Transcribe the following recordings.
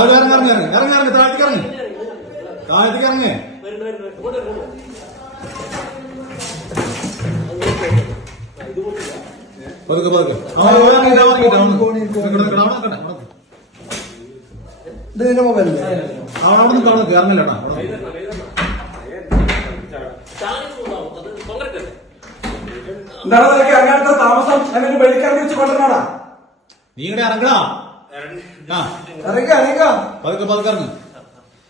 ഇറങ്ങി ഇറങ്ങി ഇറങ്ങി ഇറങ്ങി താഴത്തേക്ക് ഇറങ്ങി. താഴത്തേക്ക് ഇറങ്ങി. പതുക്കെ പതുക്കെ. ഇതാ നിന്റെ മൊബൈലല്ലേ അവിടെ ഇറങ്ങില്ലട്ടാ അവിടെ നിക്ക്. എന്താണ് നിനക്ക് അങ്ങനത്തെ താമസം? എന്നിട്ട് വെളിക്കാൻ വെച്ച് കൊണ്ടുവരണോടാ? നീ ഇങ്ങടെ ഇറങ്ങടാ. ആ. ഇറങ്ങി ഇറങ്ങ. പതുക്കെ പതുക്കെ ഇറങ്ങ്.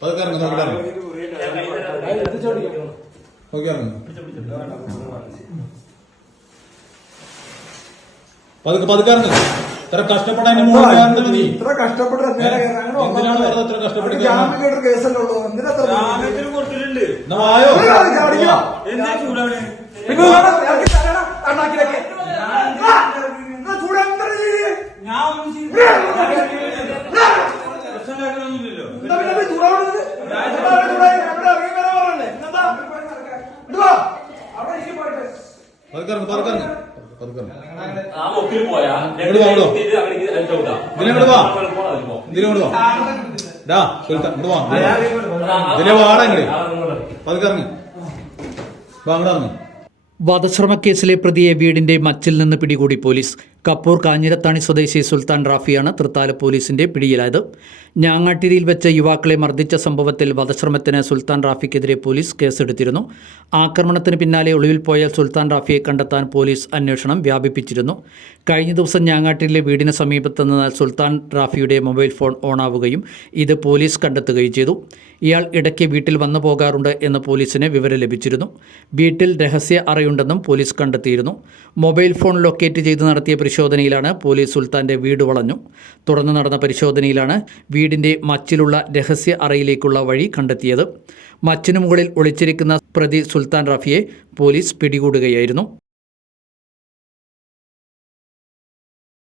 പതുക്കെ ഇറങ്ങ് നോക്കിട്ട് ഇറങ്ങ്. നോക്കി ഇറങ്ങ്. പതുക്കെ പതുക്കെ ഇറങ്ങ്. ഇത്ര കഷ്ടപ്പെട്ട നീ. ഇത്ര കഷ്ടപ്പെട്ട് നേരെ കയറി. അങ്ങനെ എന്തിനാണ് വന്നത്? വെറുതെ ഇത്ര കഷ്ടപ്പെട്ട് ഒരു ജാമ്യം കേട്ട കേസല്ലേ ഉള്ളൂ. എന്തിനാ ഇത്ര ജാമ്യത്തിന് കൊടുത്തിട്ടുണ്ട് എന്നാ വായോ? ഒരു കാര്യം ചാടിക്കോ. എന്താ ചൂടവന് നിങ്ങൾ വേണം, ഇറങ്ങി തരണം, അണ്ണാക്കിലേക്ക്. ആ, എന്നാ ചൂട് എന്താ ചെയ്യ്? ഞാൻ കേസിലെ പ്രതിയെ വീടിന്റെ മച്ചിൽ നിന്ന് പിടികൂടി പോലീസ്. കപ്പൂർ കാഞ്ഞിരത്താണി സ്വദേശി സുൽത്താൻ റാഫിയാണ് തൃത്താല പോലീസിന്റെ പിടിയിലായത്. ഞാങ്ങാട്ടിരിയിൽ വെച്ച് യുവാക്കളെ മർദ്ദിച്ച സംഭവത്തിൽ വധശ്രമത്തിന് സുൽത്താൻ റാഫിക്കെതിരെ പോലീസ് കേസെടുത്തിരുന്നു. ആക്രമണത്തിന് പിന്നാലെ ഒളിവിൽ പോയ സുൽത്താൻ റാഫിയെ കണ്ടെത്താൻ പോലീസ് അന്വേഷണം വ്യാപിപ്പിച്ചിരുന്നു. കഴിഞ്ഞ ദിവസം ഞാങ്ങാട്ടിരിയിലെ വീടിന് സമീപത്ത് നിന്ന് സുൽത്താൻ റാഫിയുടെ മൊബൈൽ ഫോൺ ഓണാവുകയും ഇത് പോലീസ് കണ്ടെത്തുകയും ചെയ്തു. ഇയാൾ ഇടയ്ക്ക് വീട്ടിൽ വന്നു പോകാറുണ്ട് എന്ന് പോലീസിന് വിവരം ലഭിച്ചിരുന്നു. വീട്ടിൽ രഹസ്യ അറയുണ്ടെന്നും പോലീസ് കണ്ടെത്തിയിരുന്നു. മൊബൈൽ ഫോൺ ലൊക്കേറ്റ് ചെയ്ത് നടത്തിയ പരിശോധനയിലാണ് പോലീസ് സുൽത്താന്റെ വീട് വളഞ്ഞു. തുടർന്ന് നടന്ന പരിശോധനയിലാണ് വീടിന്റെ മച്ചിലുള്ള രഹസ്യ അറയിലേക്കുള്ള വഴി കണ്ടെത്തിയത്. മച്ചിനു മുകളിൽ ഒളിച്ചിരിക്കുന്ന പ്രതി സുൽത്താൻ റാഫിയെ പോലീസ് പിടികൂടുകയായിരുന്നു.